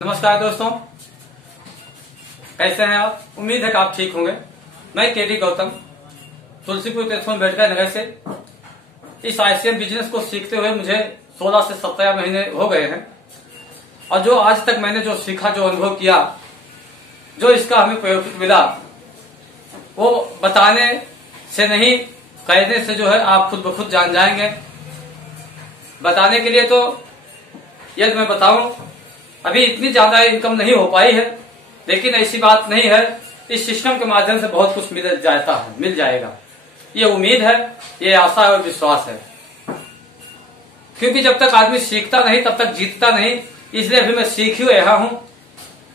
नमस्कार दोस्तों, कैसे हैं आप? उम्मीद है कि आप ठीक होंगे। मैं केडी गौतम तुलसीपुर तेजपुर अम्बेडकर नगर से इस आईसीएम बिजनेस को सीखते हुए मुझे 16 से 17 महीने हो गए हैं और जो आज तक मैंने जो सीखा, जो अनुभव किया, जो इसका हमें प्रयोजन मिला, वो बताने से नहीं, कहने से जो है आप खुद ब खुद जान जाएंगे। बताने के लिए तो यदि मैं बताऊं, अभी इतनी ज्यादा इनकम नहीं हो पाई है, लेकिन ऐसी बात नहीं है। इस सिस्टम के माध्यम से बहुत कुछ मिल जाएगा। ये उम्मीद है, ये आशा और विश्वास है, क्योंकि जब तक आदमी सीखता नहीं तब तक जीतता नहीं। इसलिए अभी मैं सीख ही रहा हूं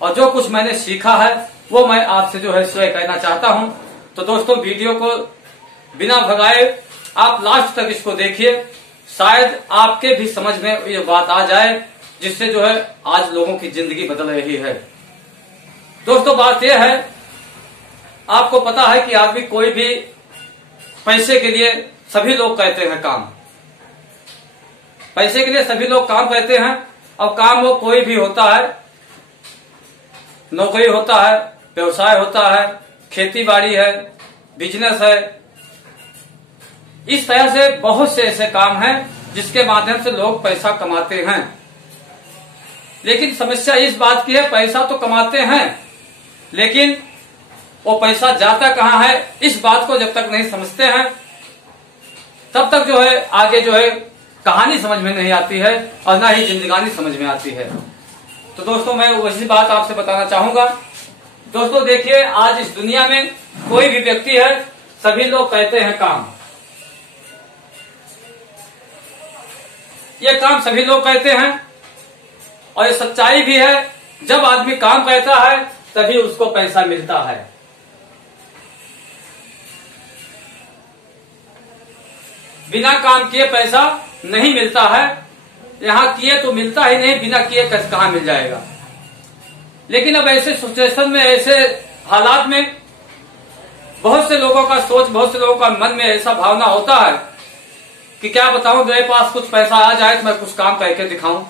और जो कुछ मैंने सीखा है वो मैं आपसे जो है शेयर करना चाहता हूं। तो दोस्तों, वीडियो को बिना भगाए आप लास्ट तक इसको देखिए, शायद आपके भी समझ में ये बात आ जाए, जिससे जो है आज लोगों की जिंदगी बदल रही है। दोस्तों, बात यह है, आपको पता है कि आदमी कोई भी पैसे के लिए सभी लोग कहते हैं काम, पैसे के लिए सभी लोग काम कहते हैं। और काम वो कोई भी होता है, नौकरी होता है, व्यवसाय होता है, खेती बाड़ी है, बिजनेस है। इस तरह से बहुत से ऐसे काम हैं जिसके माध्यम से लोग पैसा कमाते हैं। लेकिन समस्या इस बात की है, पैसा तो कमाते हैं, लेकिन वो पैसा जाता कहाँ है, इस बात को जब तक नहीं समझते हैं तब तक जो है आगे जो है कहानी समझ में नहीं आती है और ना ही जिंदगानी समझ में आती है। तो दोस्तों, मैं वही बात आपसे बताना चाहूंगा। दोस्तों देखिए, आज इस दुनिया में कोई भी व्यक्ति है, सभी लोग कहते हैं काम। ये काम सभी लोग कहते हैं और ये सच्चाई भी है। जब आदमी काम करता है तभी उसको पैसा मिलता है। बिना काम किए पैसा नहीं मिलता है। यहां किए तो मिलता ही नहीं, बिना किए कहां मिल जाएगा। लेकिन अब ऐसे सिचुएशन में, ऐसे हालात में बहुत से लोगों का सोच, बहुत से लोगों का मन में ऐसा भावना होता है कि क्या बताऊं, मेरे पास कुछ पैसा आ जाए तो मैं कुछ काम करके दिखाऊं।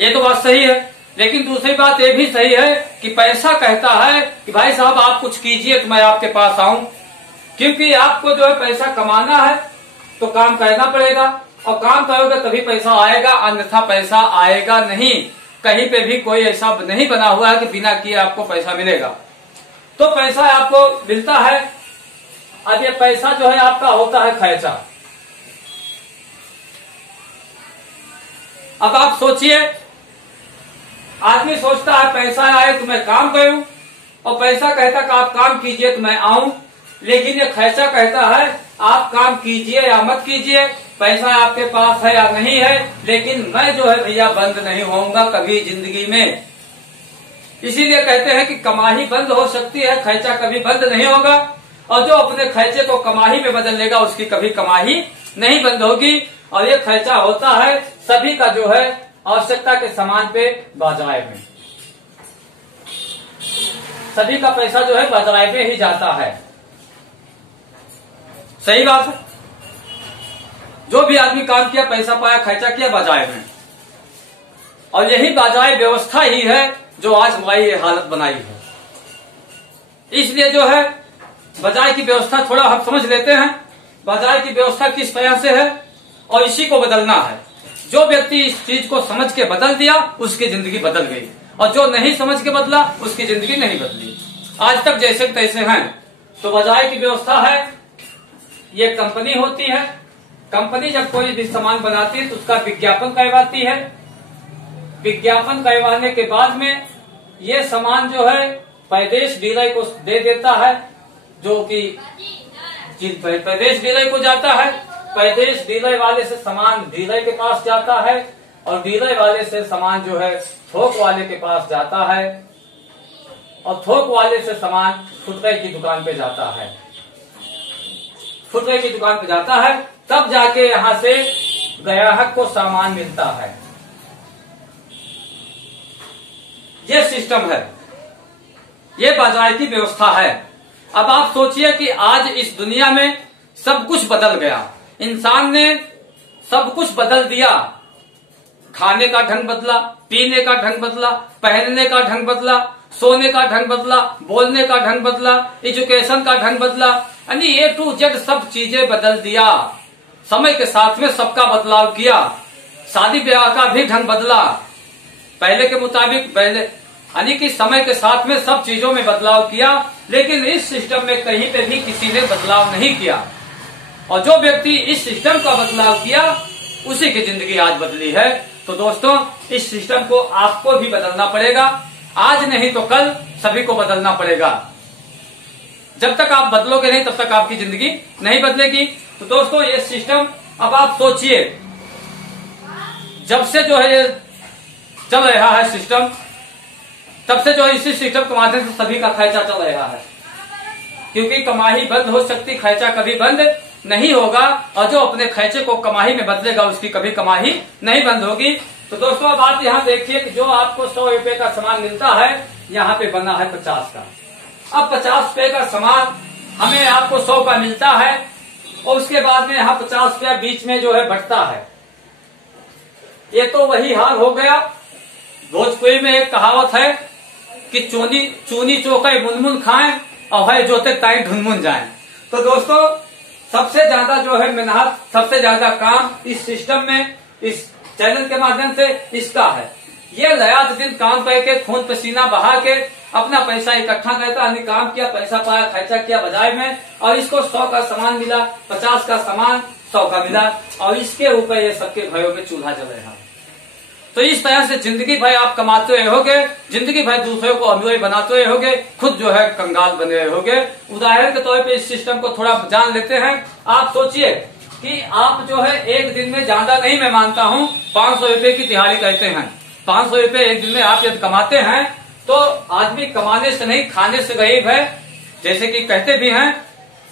ये तो बात सही है, लेकिन दूसरी बात ये भी सही है कि पैसा कहता है कि भाई साहब आप कुछ कीजिए तो मैं आपके पास आऊं। क्योंकि आपको जो है पैसा कमाना है तो काम करना पड़ेगा, और काम करोगे तभी पैसा आएगा, अन्यथा पैसा आएगा नहीं। कहीं पे भी कोई ऐसा नहीं बना हुआ है कि बिना किए आपको पैसा मिलेगा। तो पैसा आपको मिलता है। अब ये पैसा जो है आपका होता है खर्चा। अब आप सोचिए, आदमी सोचता है पैसा आए तो मैं काम करूं, और पैसा कहता कि आप काम कीजिए तो मैं आऊं। लेकिन ये खर्चा कहता है आप काम कीजिए या मत कीजिए, पैसा आपके पास है या नहीं है, लेकिन मैं जो है भैया बंद नहीं होऊंगा कभी जिंदगी में। इसीलिए कहते हैं कि कमाई बंद हो सकती है, खर्चा कभी बंद नहीं होगा। और जो अपने खर्चे को कमाई में बदल लेगा उसकी कभी कमाई नहीं बंद होगी। और ये खर्चा होता है सभी का जो है आवश्यकता के सामान पे बाजार में। सभी का पैसा जो है बाजार में ही जाता है। सही बात है। जो भी आदमी काम किया, पैसा पाया, खर्चा किया बाजार में। और यही बाजार व्यवस्था ही है जो आज हमारी ये हालत बनाई है। इसलिए जो है बाजार की व्यवस्था थोड़ा हम समझ लेते हैं। बाजार की व्यवस्था किस तरह से है और इसी को बदलना है। जो व्यक्ति इस चीज को समझ के बदल दिया उसकी जिंदगी बदल गई, और जो नहीं समझ के बदला उसकी जिंदगी नहीं बदली। आज तक जैसे तैसे हैं। तो बाजार की व्यवस्था है, ये कंपनी होती है। कंपनी जब कोई भी सामान बनाती है तो उसका विज्ञापन करवाती है। विज्ञापन करवाने के बाद में ये सामान जो है प्रदेश डीलर को दे देता है, जो कि प्रदेश डीलर को जाता है। प्रदेश डीलर वाले से सामान डीलर के पास जाता है, और डीलर वाले से सामान जो है थोक वाले के पास जाता है, और थोक वाले से सामान फुटकर की दुकान पे जाता है। फुटकर की दुकान पे जाता है, तब जाके यहां से ग्राहक को सामान मिलता है। ये सिस्टम है, ये बाजार की व्यवस्था है। अब आप सोचिए कि आज इस दुनिया में सब कुछ बदल गया, इंसान ने सब कुछ बदल दिया। खाने का ढंग बदला, पीने का ढंग बदला, पहनने का ढंग बदला, सोने का ढंग बदला, बोलने का ढंग बदला, एजुकेशन का ढंग बदला, यानी A to Z सब चीजें बदल दिया। समय के साथ में सबका बदलाव किया। शादी ब्याह का भी ढंग बदला पहले के मुताबिक, पहले यानी कि समय के साथ में सब चीजों में बदलाव किया, लेकिन इस सिस्टम में कहीं पे भी किसी ने बदलाव नहीं किया। और जो व्यक्ति इस सिस्टम का बदलाव किया उसी की जिंदगी आज बदली है। तो दोस्तों, इस सिस्टम को आपको भी बदलना पड़ेगा। आज नहीं तो कल सभी को बदलना पड़ेगा। जब तक आप बदलोगे नहीं तब तक आपकी जिंदगी नहीं बदलेगी। तो दोस्तों, ये सिस्टम अब आप सोचिए, जब से जो है ये चल रहा है सिस्टम, तब से जो है इसी सिस्टम के माध्यम से सभी का खर्चा चल रहा है। क्योंकि कमाई बंद हो सकती, खर्चा कभी बंद नहीं होगा। और जो अपने खर्चे को कमाई में बदलेगा उसकी कभी कमाई नहीं बंद होगी। तो दोस्तों, अब आप यहाँ देखिए कि जो आपको 100 रुपए का सामान मिलता है, यहाँ पे बना है 50 का। अब 50 रुपए का सामान हमें आपको 100 का मिलता है, और उसके बाद में यहाँ 50 रुपया बीच में जो है बढ़ता है। ये तो वही हाल हो गया। भोजपुरी में एक कहावत है कि चूनी चौके मुनमुन खाएं और है जोते ताई ढुनमुन जाएं। तो दोस्तों, सबसे ज्यादा जो है मेहनत, सबसे ज्यादा काम इस सिस्टम में, इस चैनल के माध्यम से इसका है। ये रात दिन काम करके खून पसीना बहा के अपना पैसा इकट्ठा करता, यानी काम किया, पैसा पाया, खर्चा किया बाजार में, और इसको 100 का सामान मिला, 50 का सामान 100 का मिला, और इसके ऊपर ये सबके घरों में चूल्हा जल रहा है। तो इस तरह से जिंदगी भर आप कमाते रहोगे, जिंदगी भर दूसरों को अमीर बनाते रहोगे, खुद जो है कंगाल बने रहोगे। उदाहरण के तौर पे इस सिस्टम को थोड़ा जान लेते हैं। आप सोचिए कि आप जो है एक दिन में, ज्यादा नहीं मैं मानता हूँ, 500 रुपए की दिहाड़ी करते हैं। 500 रुपए एक दिन में आप यदि कमाते हैं तो आदमी कमाने से नहीं खाने से गरीब है। जैसे कि कहते भी हैं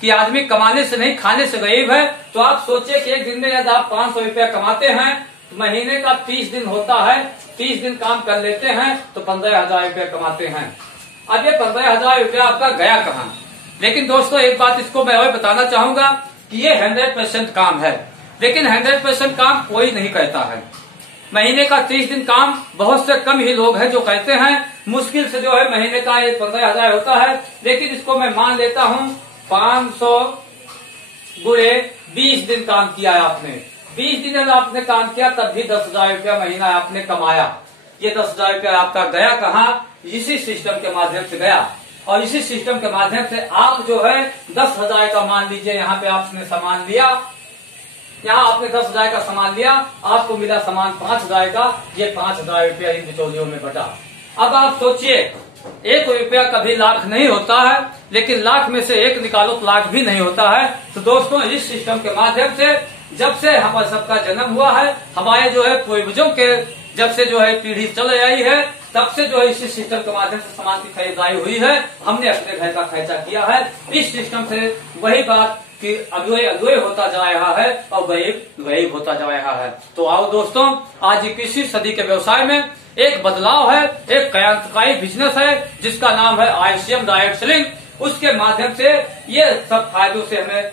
कि आदमी कमाने से नहीं खाने से गरीब है। तो आप सोचिए कि एक दिन में यदि आप 500 रुपया कमाते हैं, महीने का 30 दिन होता है, 30 दिन काम कर लेते हैं तो 15,000 रुपया कमाते हैं। अब ये 15,000 रुपया आपका गया कहाँ? लेकिन दोस्तों, एक बात इसको मैं और बताना चाहूंगा कि ये 100% काम है, लेकिन 100% काम कोई नहीं करता है। महीने का 30 दिन काम बहुत से कम ही लोग हैं जो करते हैं। मुश्किल से जो है महीने का ये 15,000 होता है, लेकिन इसको मैं मान लेता हूँ 500 गुणे 20 दिन काम किया है आपने। 20 दिन अगर आपने काम किया तब भी 10,000 रुपया महीना आपने कमाया। ये 10,000 रुपया आपका गया कहाँ? इसी सिस्टम के माध्यम से गया। और इसी सिस्टम के माध्यम से आप जो है 10,000 का, मान लीजिए यहाँ पे आपने सामान लिया, यहाँ आपने 10,000 का सामान लिया, आपको मिला सामान 5,000 का। ये 5,000 रुपया इन बिचौलियों में बटा। अब आप सोचिए, 1 रुपया कभी लाख नहीं होता है, लेकिन लाख में से 1 निकालो तो लाख भी नहीं होता है। तो दोस्तों, इस सिस्टम के माध्यम से जब से हमारे सबका जन्म हुआ है, हमारे जो है पूर्वजों के जब से जो है पीढ़ी चल रही है, तब से जो है इसी सिस्टम के माध्यम से सामान की खरीदारी हुई है। हमने अपने घर का खर्चा किया है। इस सिस्टम से वही बात कि अगुए होता जा रहा है और गरीब होता जा रहा है। तो आओ दोस्तों, आज 21वीं सदी के व्यवसाय में एक बदलाव है, एक क्रांतिकारी बिजनेस है जिसका नाम है ICM डायरेक्ट सेलिंग। उसके माध्यम से ये सब फायदों से हमें,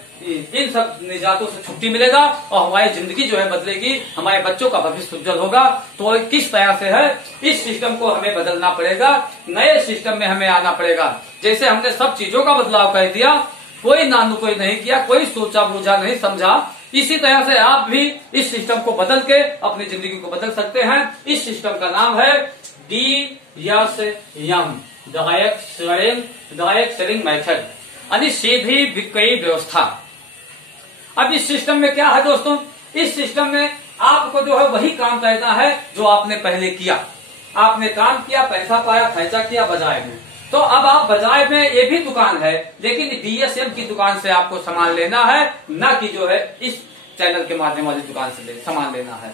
इन सब निजातों से छुट्टी मिलेगा और हमारी जिंदगी जो है बदलेगी, हमारे बच्चों का भविष्य उज्जवल होगा। तो किस तरह से है, इस सिस्टम को हमें बदलना पड़ेगा, नए सिस्टम में हमें आना पड़ेगा। जैसे हमने सब चीजों का बदलाव कर दिया, कोई नानुकोई नहीं किया, कोई सोचा बूझा नहीं समझा, इसी तरह से आप भी इस सिस्टम को बदल के अपनी जिंदगी को बदल सकते हैं। इस सिस्टम का नाम है DSM, डायरेक्ट सेलिंग मेथड, यानी सीधी बिक्री व्यवस्था। अब इस सिस्टम में क्या है दोस्तों, इस सिस्टम में आपको जो है वही काम करना है जो आपने पहले किया। आपने काम किया, पैसा पाया, खर्चा किया बाजार में। तो अब आप बाजार में, ये भी दुकान है, लेकिन DSM की दुकान से आपको सामान लेना है, न कि जो है इस चैनल के माध्यम वाली दुकान से सामान लेना है।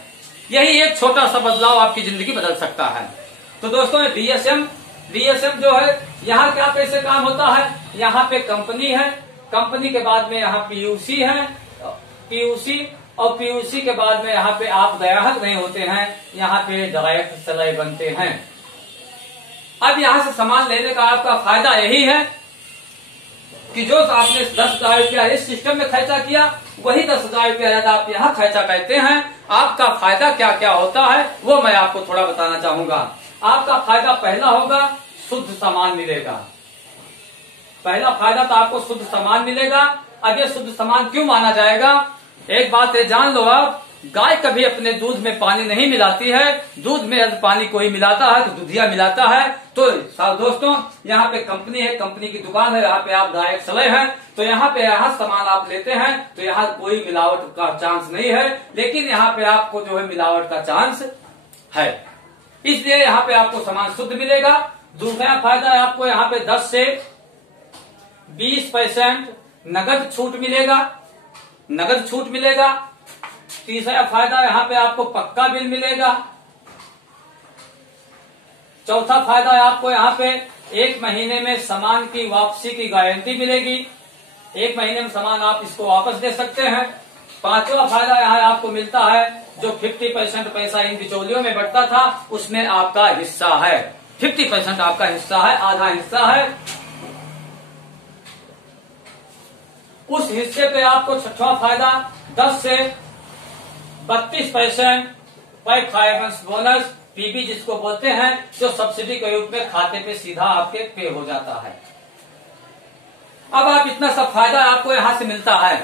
यही एक छोटा सा बदलाव आपकी जिंदगी बदल सकता है। तो दोस्तों, DSM जो है, यहाँ क्या कैसे काम होता है, यहाँ पे कंपनी है, कंपनी के बाद में यहाँ PUC है, PUC और PUC के बाद में यहाँ पे आप ग्राहक नहीं होते हैं, यहाँ पे डायरेक्ट सेलर बनते हैं। अब यहाँ से सामान लेने का आपका फायदा यही है कि जो आपने 10,000 रुपया इस सिस्टम में खर्चा किया, वही 10,000 रुपया यदि आप यहाँ खर्चा करते हैं, आपका फायदा क्या क्या होता है वो मैं आपको थोड़ा बताना चाहूंगा। आपका फायदा पहला होगा, शुद्ध सामान मिलेगा। पहला फायदा तो आपको शुद्ध सामान मिलेगा। अब ये शुद्ध सामान क्यों माना जाएगा, एक बात ये जान लो आप, गाय कभी अपने दूध में पानी नहीं मिलाती है। दूध में यदि पानी कोई मिलाता है तो दूधिया मिलाता है। तो दोस्तों, यहाँ पे कंपनी है, कंपनी की दुकान है, यहाँ पे आप डायरेक्ट सले हैं, तो यहाँ पे यहाँ सामान आप लेते हैं तो यहाँ कोई मिलावट का चांस नहीं है, लेकिन यहाँ पे आपको जो है मिलावट का चांस है, इसलिए यहाँ पे आपको सामान शुद्ध मिलेगा। दूसरा फायदा है आपको यहाँ पे 10 से 20% नगद छूट मिलेगा, नगद छूट मिलेगा। तीसरा फायदा यहाँ पे आपको पक्का बिल मिलेगा। चौथा फायदा है आपको यहाँ पे 1 महीने में सामान की वापसी की गारंटी मिलेगी। 1 महीने में सामान आप इसको वापस दे सकते हैं। पांचवा फायदा यहाँ आपको मिलता है, जो 50% पैसा इन बिचौलियों में बढ़ता था उसमें आपका हिस्सा है। 50% आपका हिस्सा है, आधा हिस्सा है। उस हिस्से पे आपको छठवां फायदा 10 से 32% फाइनेंस बोनस, पीबी जिसको बोलते हैं, जो सब्सिडी के रूप में खाते पे सीधा आपके पे हो जाता है। अब आप इतना सब फायदा आपको यहाँ से मिलता है।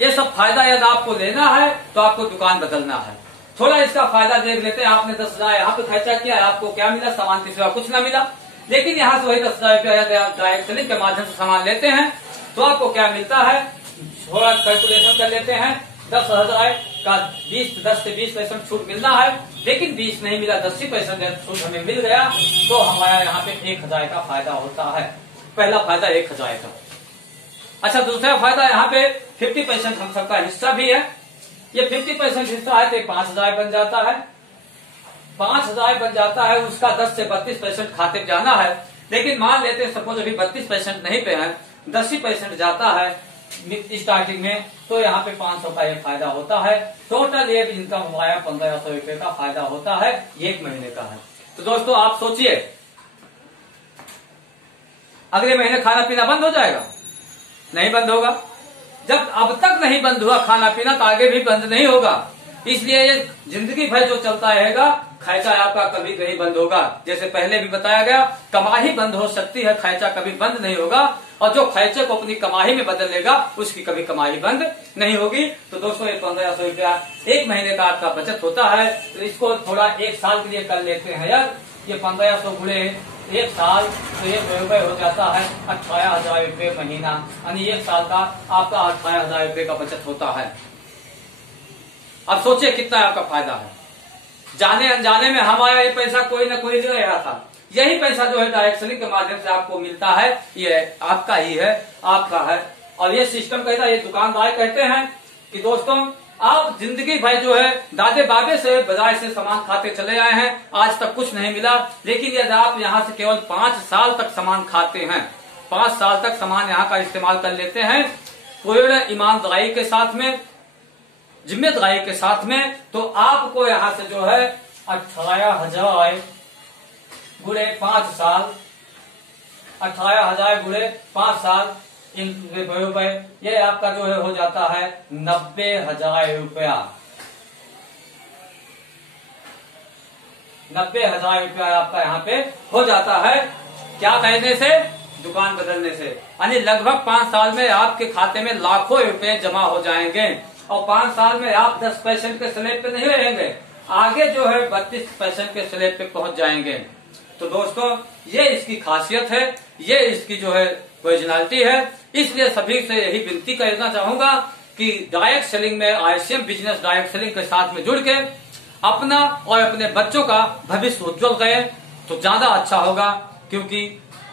ये सब फायदा यदि आपको लेना है तो आपको दुकान बदलना है। थोड़ा इसका फायदा देख लेते हैं। आपने 10,000 यहाँ पे खर्चा किया, आपको क्या मिला, सामान के सिवा कुछ ना मिला। लेकिन यहाँ से वही 10,000 रुपया यदि आप डायरेक्ट सेलिंग के माध्यम से सामान लेते हैं तो आपको क्या मिलता है, थोड़ा कैलकुलेशन कर लेते हैं। 10,000 का 10 से 20% छूट मिलना है, लेकिन 20 नहीं मिला, 10% छूट हमें मिल गया, तो हमारा यहाँ पे 1,000 का फायदा होता है। पहला फायदा 1,000 का। अच्छा, दूसरा फायदा यहाँ पे 50% हम सबका हिस्सा भी है। ये 50% हिस्सा है तो 5,000 बन जाता है। 5,000 बन जाता है, उसका 10 से 32% खाते में जाना है। लेकिन मान लेते हैं सपोज अभी 32% नहीं पे है, 10% जाता है स्टार्टिंग में, तो यहाँ पे 500 का ये फायदा होता है। टोटल ये इनकम हमारा 1,500 रुपए का फायदा होता है, 1 महीने का है। तो दोस्तों आप सोचिए, अगले महीने खाना पीना बंद हो जाएगा? नहीं बंद होगा। जब अब तक नहीं बंद हुआ खाना पीना तो आगे भी बंद नहीं होगा। इसलिए ये जिंदगी भर जो चलता रहेगा, खर्चा आपका कभी नहीं बंद होगा। जैसे पहले भी बताया गया, कमाई बंद हो सकती है, खर्चा कभी बंद नहीं होगा। और जो खर्चे को अपनी कमाई में बदल लेगा उसकी कभी कमाई बंद नहीं होगी। तो दोस्तों, ये 1,500 रुपया 1 महीने का आपका बचत होता है। तो इसको थोड़ा 1 साल के लिए कर लेते हैं यार। ये 1,500 गुणे 1 साल, तो ये रुपए हो जाता है 18,000 रुपये महीना, यानी 1 साल का आपका 18,000 रुपये का बचत होता है। अब सोचिए कितना आपका फायदा है। जाने अनजाने में हमारा ये पैसा कोई ना कोई ले रहा था, यही पैसा जो है डायरेक्ट सेलिंग के माध्यम से आपको मिलता है, ये आपका ही है, आपका है। और ये सिस्टम कहता है, ये दुकानदार कहते हैं कि दोस्तों आप जिंदगी भर जो है दादे बाबे से बाजार से सामान खाते चले आए हैं, आज तक कुछ नहीं मिला। लेकिन यदि आप यहाँ से केवल 5 साल तक सामान खाते हैं, 5 साल तक सामान यहाँ का इस्तेमाल कर लेते हैं पूर्ण ईमानदारी के साथ में, जिम्मेदारी के साथ में, तो आपको यहाँ से जो है 18,000 गुणे 5 साल, 18,000 गुणे 5 साल इन रुपए, ये आपका जो है हो जाता है 90,000 रुपया। 90,000 रुपया आपका यहाँ पे हो जाता है। क्या कहने से? दुकान बदलने से। यानी लगभग 5 साल में आपके खाते में लाखों रुपए जमा हो जाएंगे। और 5 साल में आप 10% के स्लैब पे नहीं रहेंगे, आगे जो है 32% के स्लैब पे पहुंच जाएंगे। तो दोस्तों, ये इसकी खासियत है, ये इसकी जो है ओरिजिनलिटी है। इसलिए सभी से यही विनती करना चाहूंगा कि डायरेक्ट सेलिंग में, आईसीएम बिजनेस डायरेक्ट सेलिंग के साथ में जुड़ के अपना और अपने बच्चों का भविष्य उज्जवल करें तो ज्यादा अच्छा होगा। क्योंकि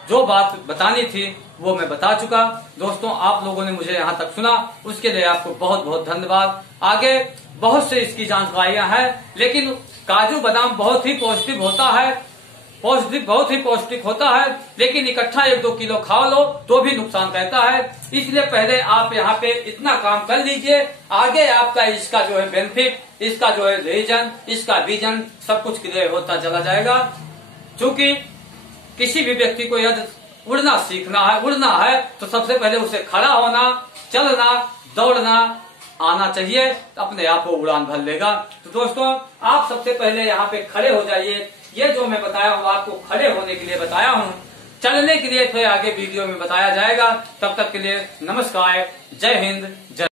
जो बात बतानी थी वो मैं बता चुका। दोस्तों, आप लोगों ने मुझे यहाँ तक सुना, उसके लिए आपको बहुत बहुत धन्यवाद। आगे बहुत से इसकी जानकारियां हैं, लेकिन काजू बादाम बहुत ही पौष्टिक होता है, बहुत ही पौष्टिक होता है, लेकिन इकट्ठा 1-2 किलो खा लो तो भी नुकसान करता है। इसलिए पहले आप यहाँ पे इतना काम कर लीजिए, आगे आपका इसका जो है बेनिफिट, इसका जो है रीजन, इसका विजन सब कुछ क्लियर होता चला जाएगा। क्योंकि किसी भी व्यक्ति को यदि उड़ना सीखना है, उड़ना है, तो सबसे पहले उसे खड़ा होना, चलना, दौड़ना, आना चाहिए, अपने आप को उड़ान भर लेगा। तो दोस्तों आप सबसे पहले यहाँ पे खड़े हो जाइए। ये जो मैं बताया हूँ आपको खड़े होने के लिए बताया हूँ, चलने के लिए फिर आगे वीडियो में बताया जाएगा। तब तक के लिए नमस्कार, जय हिंद, जय